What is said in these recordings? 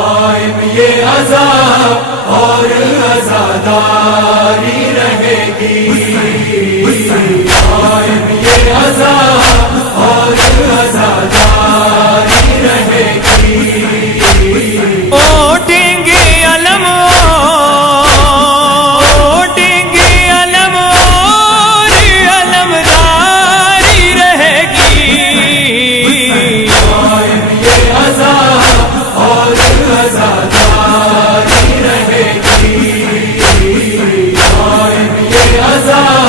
قائم یہ عذاب اور عزاداری رہے گی، قائم یہ عذاب اور عزاداری رہے گی۔ اٹھیں گے علم، اٹھیں گے علم اور علمداری رہے گی، قائم یہ عذاب اور عزاداری رہے گی، قائم یہ عذاب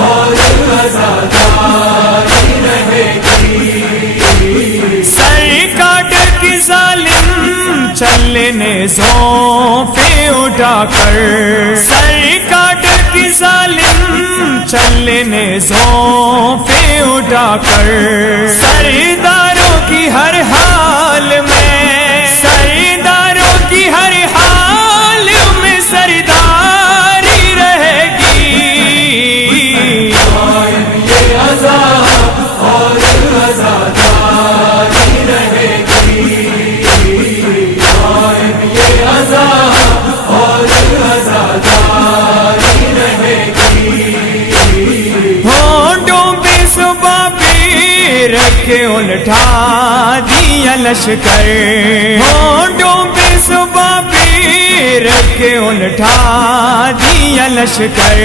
اور عزاداری رہے گی۔ سر کاٹ کے ظالم چلنے زوں پہ اٹھا کر، سر کاٹ کے ظالم چلنے زوں پہ اٹھا کر، سرداروں کی ہر حال میں، سرداروں کی ہر حال میں سرداری رہے گی، قائم یہ عذاب اور عزاداری رہے گی، قائم یہ عذاب اور عزاداری رہے گی۔ ہونٹوں پہ صبح پیر کے الٹھا دیا لشکر، ہونٹوں پہ صبح پیر کے الٹھا دیا لشکر،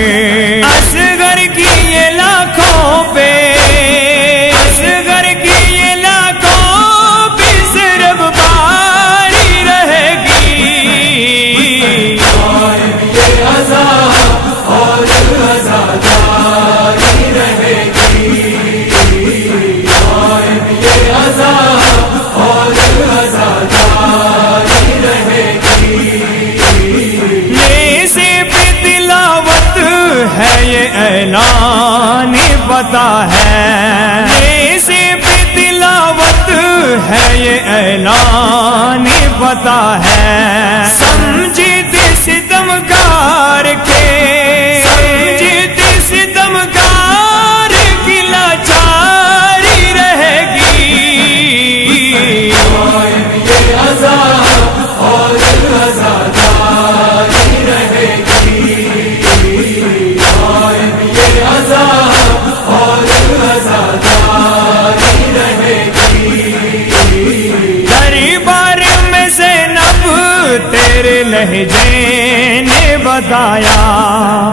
اصغر کی یہ لاکھوں پہ، اصغر کی یہ لاکھوں پہ صرف باری رہے گی، قائم یہ عذاب اور عزاداری رہے گی، قائم یہ عذاب اور عزاداری رہے گی۔ نیزے پہ تلاوت ہے یہ اعلان پتا ہے، نیزے پہ تلاوت ہے یہ اعلان پتا ہے، سمجھتے ستمگار کے، سمجھتے ستمگار کی لاچاری رہے گی، قائم یہ عذاب اور عزاداری رہے گی، قائم یہ عذاب اور عزاداری رہے گی۔ دربار میں زینب تیرے لہجے نے بتایا،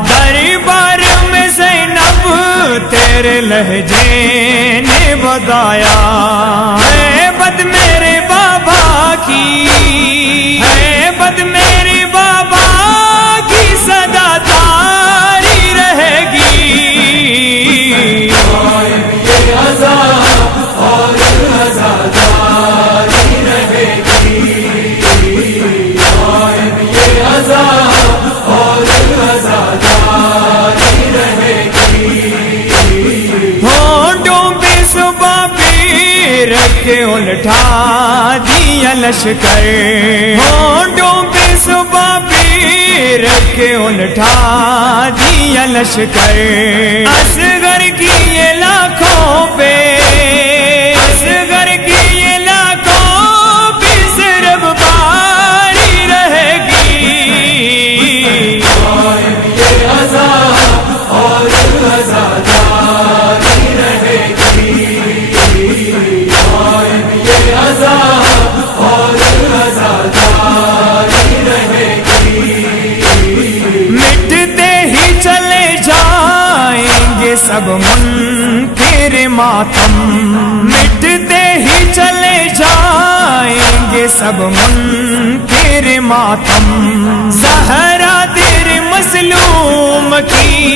دربار میں زینب تیرے لہجے نے بتایا، ہے بد میرے بابا کی، ہے بد میرے بابا کی صدا تاری رہے گی، قائم یہ عذاب اور عزاداری رہے گی، قائم یہ عذاب اور عزاداری رہے گی۔ ہونٹوں پہ صبح پیر کے الٹھا دیا لشکر، ہونٹوں پہ صبح پیر کے الٹھا دیا لشکر، اصغر کی یہ لاکھوں پہ، اصغر کی یہ لاکھوں پہ صرف باری رہے گی، قائم یہ عذاب اور عزاداری رہے گی، قائم یہ عذاب اور عزاداری رہے گی۔ مٹتے ہی چلے جائیں گے سب منکر ماتم، مٹتے ہی چلے جائیں گے سب منکر ماتم، زہرا تیرے مظلوم کی،